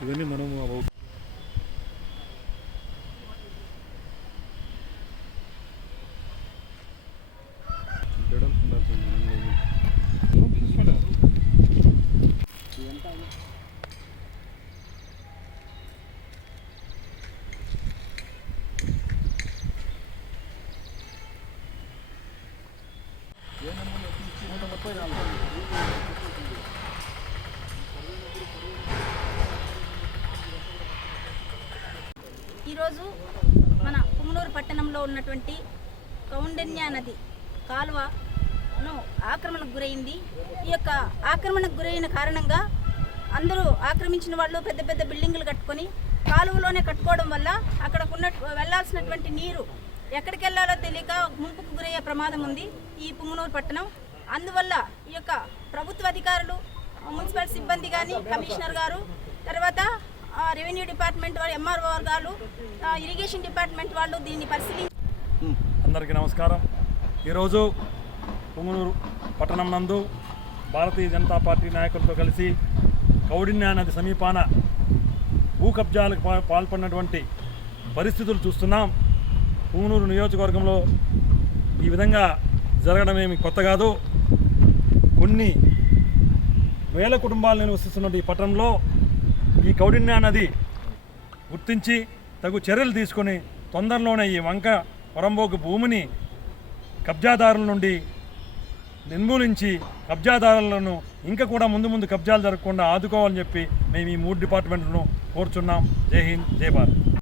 ఇవన్నీ మనము అవ- వెడల్పు ఈరోజు మన పుంగనూరు పట్టణంలో ఉన్నటువంటి కౌండన్య నది కాలువను ఆక్రమణకు గురైంది. ఈ యొక్క ఆక్రమణకు గురైన కారణంగా అందరూ ఆక్రమించిన వాళ్ళు పెద్ద పెద్ద బిల్డింగులు కట్టుకొని కాలువలోనే కట్టుకోవడం వల్ల అక్కడ ఉన్న వెళ్ళాల్సినటువంటి నీరు ఎక్కడికి వెళ్ళాలో తెలియక ముంపుకు గురయ్యే ప్రమాదం ఉంది ఈ పుంగనూరు పట్టణం. అందువల్ల ఈ యొక్క ప్రభుత్వ అధికారులు మున్సిపల్ సిబ్బంది కానీ కమిషనర్ గారు తర్వాత రెవెన్యూ డిపార్ట్మెంట్ వాళ్ళు ఎంఆర్ఓ వర్గాలు ఆ, ఇరిగేషన్ డిపార్ట్మెంట్ వాళ్ళు దీన్ని పరిశీలించి అందరికీ నమస్కారం. ఈరోజు పుంగనూరు పట్టణం నందు భారతీయ జనతా పార్టీ నాయకులతో కలిసి కౌడిన్యా నది సమీపాన భూ కబ్జాలకు పాల్పడినటువంటి పరిస్థితులు చూస్తున్నాం. పుంగనూరు నియోజకవర్గంలో ఈ విధంగా జరగడం ఏమి కొత్త కాదు. కొన్ని వేల కుటుంబాలు నివసిస్తున్న ఈ పట్టణంలో ఈ కౌడిన్యా నది గుర్తించి తగు చర్యలు తీసుకొని తొందరలోనే ఈ వంక పొరంబోకు భూమిని కబ్జాదారుల నుండి నిర్మూలించి కబ్జాదారులను ఇంకా కూడా ముందు ముందు కబ్జాలు జరగకుండా ఆదుకోవాలని చెప్పి మేము ఈ మూడు డిపార్ట్మెంట్లను కోరుచున్నాం. జై హింద్ జై భారత్.